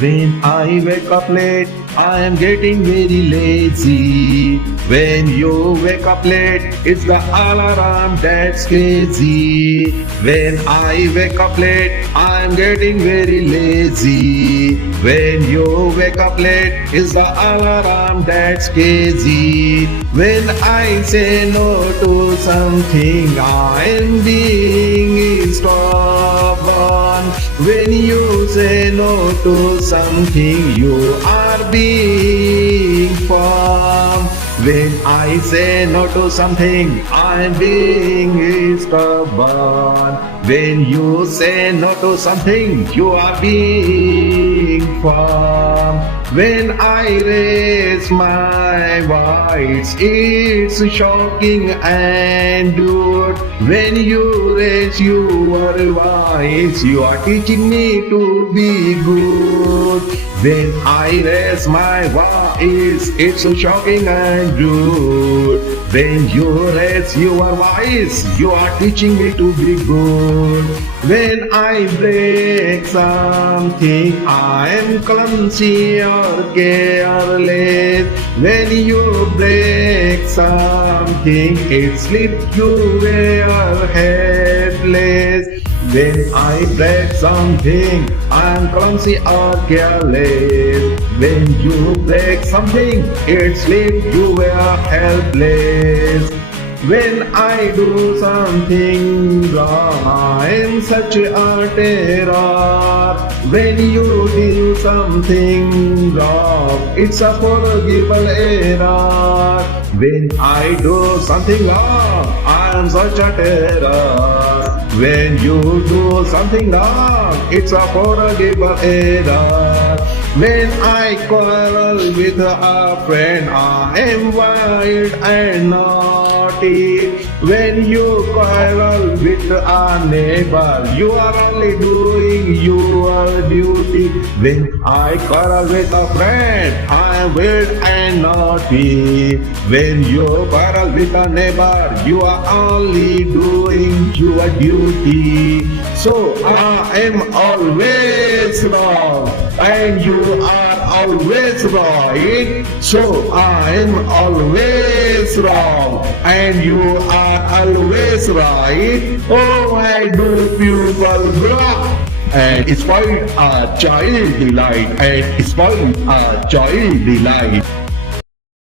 When I wake up late, I am getting very lazy. When you wake up late, it's the alarm that's crazy. When I wake up late, I am getting very lazy. When you wake up late, it's the alarm that's crazy. When I say no to something, I am being stubborn. When you say no to something, you are being firm. When I say no to something, I'm being stubborn. When you say no to something, you are being firm. When I raise my voice, it's shocking and rude. When you raise your voice, you are teaching me to be good. When I raise my voice, it's so shocking and rude. When you raise your voice, you are teaching me to be good. When I break something, I am clumsy or careless. When you break something, it slips you were helpless. When I break something, I'm clumsy or careless. When you break something, it slips you were helpless. When I do something wrong, I'm such a terror. When you do something wrong, it's a forgivable error. When I do something wrong, I'm such a terror. When you do something wrong, it's a forgivable error. When I quarrel with a friend, I am wild and naughty. When you quarrel with a neighbor, you are only doing your duty. When I quarrel with a friend, I am wild and naughty. When you quarrel with a neighbor, you are only doing your duty. So I am always wrong, and you are always right. So I am always wrong, and you are always right. Oh, why do people block and spoil our child delight, and spoil our child delight?